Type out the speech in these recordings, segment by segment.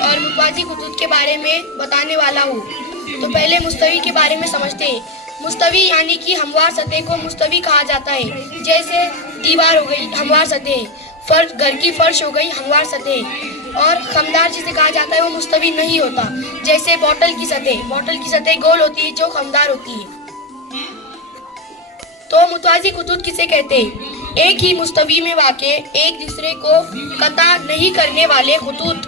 और मुतवाज़ी खुतूत के बारे में बताने वाला हूँ। तो पहले मुस्तवी के बारे में समझते हैं। मुस्तवी यानी कि हमवार सतह को मुस्तवी कहा जाता है। जैसे दीवार हो गई हमवार सतह, फर्श, घर की फर्श हो गई हमवार सतह। और खमदार जिसे कहा जाता है वो मुस्तवी नहीं होता। जैसे बोतल की सतह गोल होती है जो खमदार होती है। तो मुतवाज़ी खुतूत किसे कहते हैं? एक ही मुस्तवी में वाक़े एक दूसरे को कता नहीं करने वाले खुतूत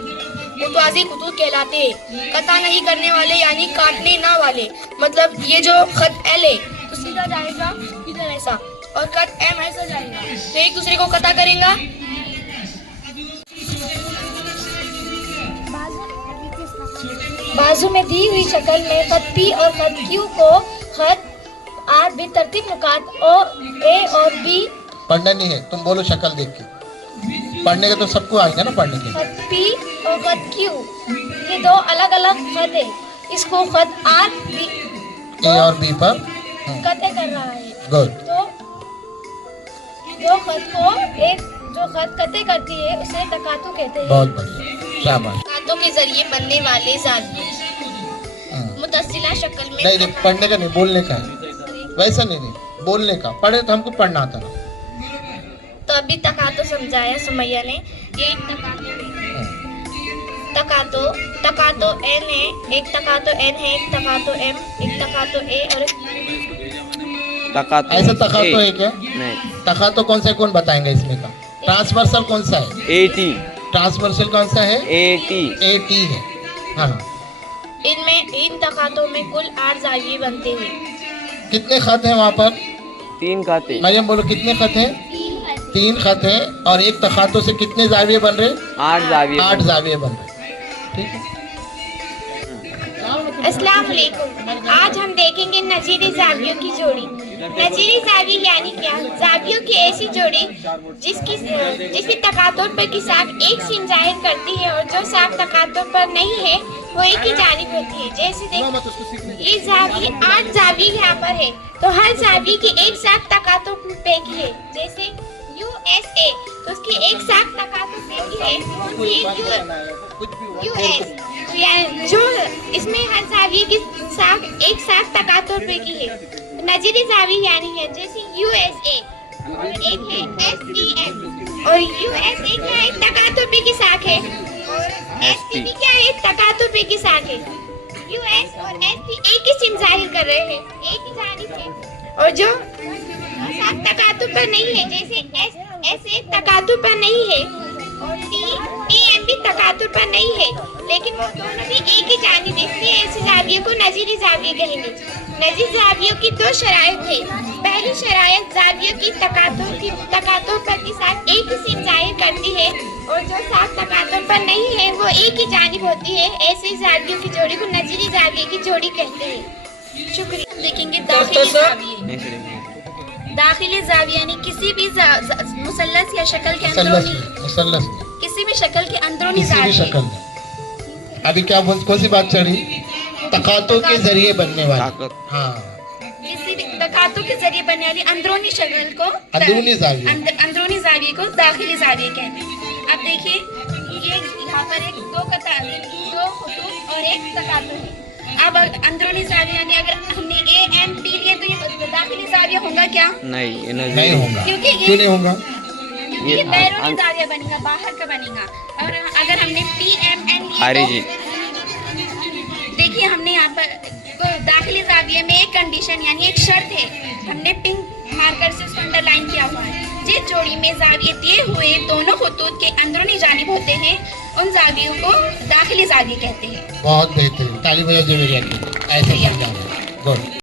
मुतवाज़ी खुतूत कहलाते हैं। कता नहीं करने वाले यानी काटने ना वाले। मतलब ये जो खत एल है तो सीधा जाएगा इधर ऐसा, और कट एम ऐसा जाएगा, तो एक दूसरे को कता करेगा। बाजू में दी हुई शक्ल में खत पी और खत क्यू को खत आर बी तरतीब नुकात ओ ए और बी। पढ़ना नहीं है, तुम बोलो शक्ल देख के। पढ़ने का तो सबको आएगा ना पढ़ने के। खत पी और खत क्यू ये दो अलग अलग खत है। इसको खत आर बी ए और बी पर कते कर रहा है। गुड। तो दो खत को एक जो खत कते करती है उसे तकातु कहते हैं। बहुत बढ़िया, शाबाश। तकातों के जरिए बनने वाले जाविये मुतसिला शक्ल में। नहीं, पढ़ने का नहीं, बोलने का है। वैसा नहीं, बोलने का। पढ़े तो हमको पढ़ना आता ना। तो अभी तकातो समझाया सुमैया ने। ये एक तकातो एन है, एक तकातो एन है, एक तकातो एम, एक तकातो ए और तकातो। ऐसा तकातो है क्या? नहीं। तकातो कौन सा है, कौन बताएंगे इसमें का? ट्रांसवर्सल कौन सा है? एटी। ट्रांसवर्सल कौन सा है? एटी। एटी है। हाँ। इन तकातों में कुल 8 जाविये बनते हैं। कितने खत हैं वहाँ पर? 3 खाते। मरियम बोलो कितने खत हैं? 3 खत हैं। और एक तखातों से कितने जाविये बन रहे? 8 जाविये। 8 जाविये बन रहे। ठीक है। अस्सलाम वालेकुम। आज हम देखेंगे नजीरी जावियों की जोड़ी। नजीरी जावी यानी क्या? जावियों की ऐसी जोड़ी जिसकी तकातों पर की साख एक सीम जाहिर करती है और जो साख तकातों पर नहीं है वो एक ही जानिब होती है। जैसे देखो ये जावी 8 जावी यहाँ पर है, तो हर जावी की एक साख तकातों पे की है। जैसे USA तो उसकी एक साख तकातों पे की है, US जो इसमें हर जावी की साख एक साख तकातों पे की है। नजीरी जावी यानी है जैसे USA और एक है SEM और USA क्या है? तकातों पे की साख है, और STB क्या है? तकातों पे की साख है। US और ST एक ही सिम जाहिर कर रहे हैं, एक ही जानिब है। और जो साख तकातों पर नहीं है जैसे SA तकातों पर नहीं है और TM भी तकातुर पर नहीं है, लेकिन वो दोनों भी एक ही जानिब है, इसलिए ऐसी जावियों को नजीरी जाविये कहेंगे। नजीरी जावियों की 2 शराइत है। पहली शराइत जावियों की तकातों पर की साथ एक ही सीम जाहिर करती है और जो साथ तकातों पर नहीं है वो एक ही जानिब होती है। ऐसी जावियों की जोड़ी को नजीरी जाविये की जोड़ी कहते हैं। शुक्रिया। देखेंगे दाखिली जाविये। दाखिली जाविया यानी किसी भी मुसल्लस या शक्ल के अंदरूनी किसी भी शक्ल के अंदरूनी शक्ल। अभी क्या कौन सी बात चल रही? तकातों के जरिए बनने वाली। हाँ, किसी भी तकातों के जरिए बनने वाली अंदरूनी शक्ल को अंदरूनी जाविया को दाखिली जाविया कहते हैं। अब देखिए ये यहाँ पर एक दो खुतूत और एक तकातुर है। अब अंदरूनी जाविया यानी अगर हमने AMP लिए तो ये दाखिली जाविया होगा क्या? नहीं होगा। क्योंकि क्यों नहीं होगा? ये बैरूनी जाविया बनेगा, बाहर का बनेगा। और अगर हमने PMN लिए तो देखिए हमने यहाँ पर दाखिली जाविये में एक कंडीशन यानी एक शर्त है, हमने पिंक मार्कर से उसको अंडरलाइन किया हुआ है। जिस जोड़ी में जाविये दिए हुए दोनों खुतूत के अंदरूनी जानिब होते हैं उन जावियों को दाखिली जाविये कहते हैं। बहुत बेहतरीन, ताली बजाइए मेरे लिए। ऐसे समझा। गुड।